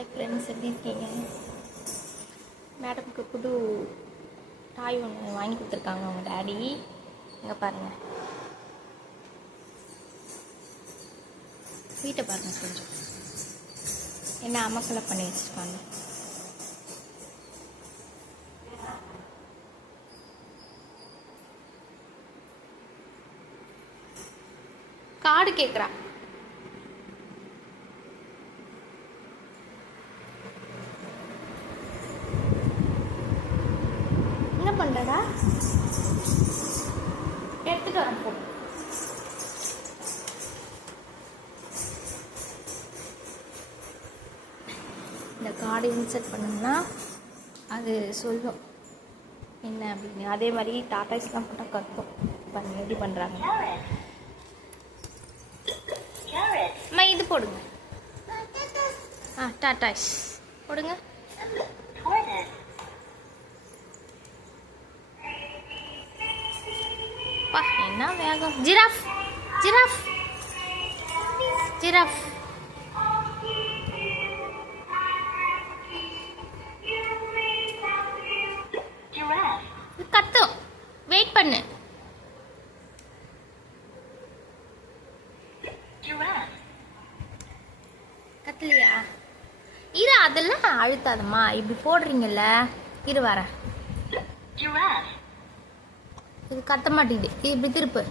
Hi friends, எப்படி இருக்கீங்க? மேடம்க்கு புது டாய் ஒன்று வாங்கி கொடுத்துருக்காங்க அவங்க டேடி. இங்கே பாருங்கள், வீட்டை பாருங்கள், கொஞ்சம் என்ன அமக்கலை பண்ணி வச்சுருக்காங்க. கார்டு கேட்குறா. என்ன பண்ணுறடா? எடுத்துகிட்டு வரேன் போ. இந்த கார்டு இன்சர்ட் பண்ணோம்னா அது சொல்லும் என்ன அப்படின்னு. அதே மாதிரி டாட்டாஸ்லாம் போட்டால் கத்தும். பாருங்க எப்படி பண்ணுறாங்க. அம்மா இது போடுங்க. டாட்டாஸ் போடுங்க. பா என்ன வேகம். Giraffe giraffe giraffe. கத்தும், வெயிட் பண்ணு. கத்தலையா? இரு, அதெல்லாம் அழுத்தாதம்மா. இப்படி போடுறீங்கல்ல, இரு வரேன். இது கத்த மாட்டேங்குது. இது இப்படி திருப்பு.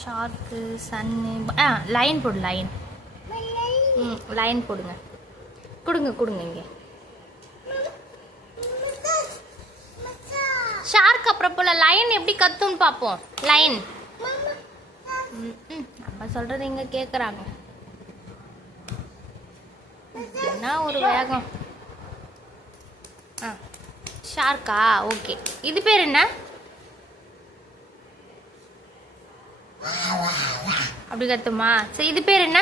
ஷார்க்கு, சன்னு, லைன் போடு. லைன் லைன் போடுங்க. கொடுங்க கொடுங்க. இங்கே ஷார்க் அப்புறம் போல லைன் எப்படி கத்துன்னு பார்ப்போம். லைன் நம்ம சொல்றது இங்க கேட்குறாங்க. என்ன ஒரு வேகம். ஷார்க்கா? ஓகே. இது பேர் என்ன? அப்படி கத்துமா? சரி, இது பேர் என்ன?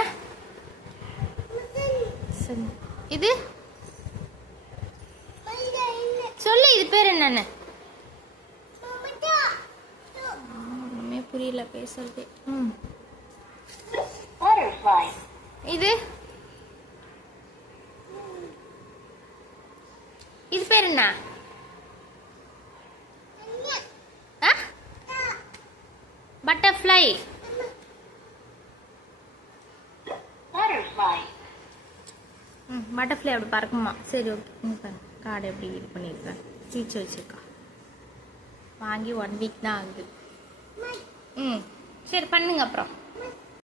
இது சொல்லு, இது பேர் என்னன்னு. ஒண்ணுமே புரியல பேசுறது. இது இது பேர் என்ன? பட்டர்ஃப்ளை. பட்டர்ஃப்ளை அப்படி பறக்குமா? சரி, ஓகே. கார்டு எப்படி இது பண்ணியிருக்கேன், சீச்சு வச்சிருக்கா. வாங்கி 1 வீக் தான் ஆகுது. சரி பண்ணுங்க அப்புறம்.